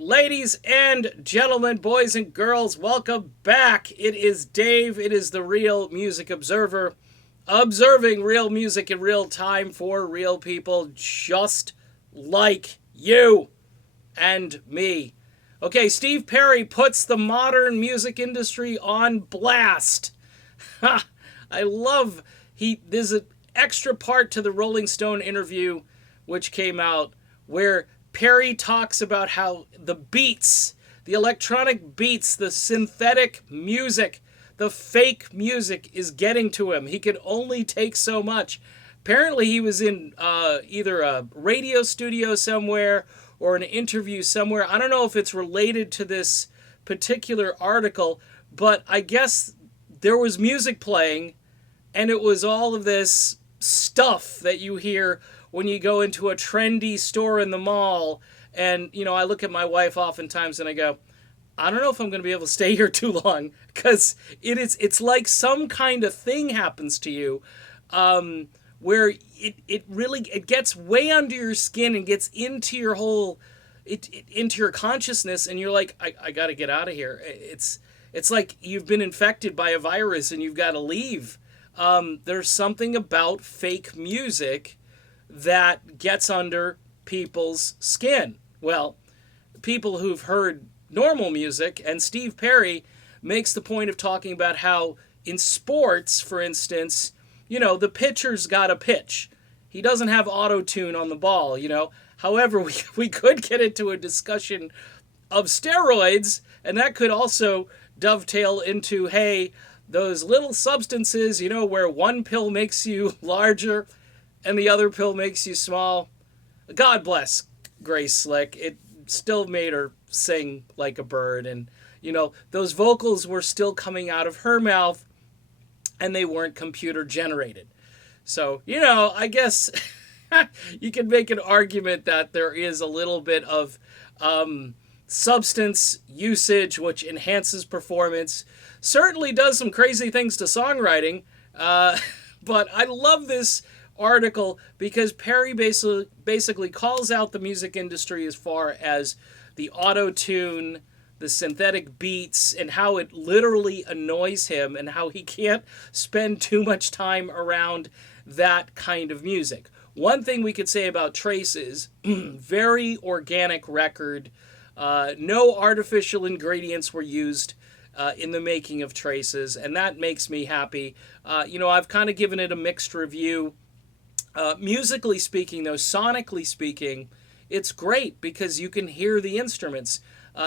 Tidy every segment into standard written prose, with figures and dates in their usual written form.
Ladies and gentlemen, boys and girls, welcome back. It is Dave. It is the Real Music Observer, observing real music in real time for real people just like you and me. Okay, Steve Perry puts the modern music industry on blast. Ha! I love there's an extra part to the Rolling Stone interview which came out where Perry talks about how the beats, the electronic beats, the synthetic music, the fake music is getting to him. He can only take so much. Apparently, he was in either a radio studio somewhere or an interview somewhere. I don't know if it's related to this particular article, but I guess there was music playing, and it was all of this stuff that you hear when you go into a trendy store in the mall. And, I look at my wife oftentimes and I go, I don't know if I'm going to be able to stay here too long, because it's like some kind of thing happens to you, where it gets way under your skin and gets into your into your consciousness, and you're like, I got to get out of here. It's like you've been infected by a virus and you've got to leave. There's something about fake music that gets under people's skin. Well, people who've heard normal music, and Steve Perry makes the point of talking about how in sports, for instance, the pitcher's got a pitch. He doesn't have auto-tune on the ball, However, we could get into a discussion of steroids, and that could also dovetail into, hey, those little substances, where one pill makes you larger and the other pill makes you small. God bless Grace Slick. It still made her sing like a bird. And, those vocals were still coming out of her mouth and they weren't computer generated. So, I guess you can make an argument that there is a little bit of substance usage which enhances performance. Certainly does some crazy things to songwriting. But I love this article because Perry basically calls out the music industry as far as the auto-tune, the synthetic beats, and how it literally annoys him and how he can't spend too much time around that kind of music. One thing we could say about Trace is very organic record. No artificial ingredients were used in the making of Traces, and that makes me happy. I've kind of given it a mixed review. Musically speaking, though, sonically speaking, it's great because you can hear the instruments.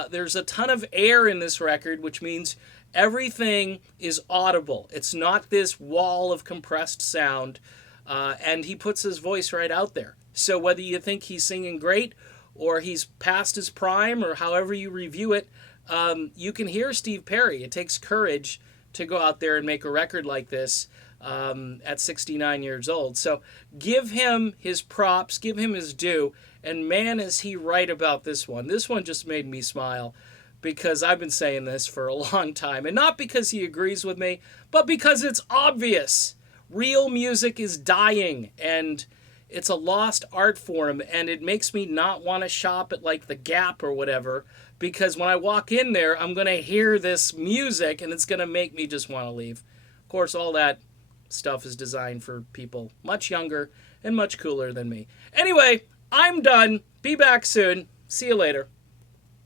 There's a ton of air in this record, which means everything is audible. It's not this wall of compressed sound, and he puts his voice right out there. So whether you think he's singing great or he's past his prime or however you review it, you can hear Steve Perry. It takes courage to go out there and make a record like this at 69 years old. So give him his props, give him his due, and man, is he right about this one. This one just made me smile because I've been saying this for a long time, and not because he agrees with me, but because it's obvious. Real music is dying, and it's a lost art form, and it makes me not want to shop at like the Gap or whatever, because when I walk in there, I'm going to hear this music, and it's going to make me just want to leave. Of course, all that stuff is designed for people much younger and much cooler than me. Anyway, I'm done. Be back soon. See you later.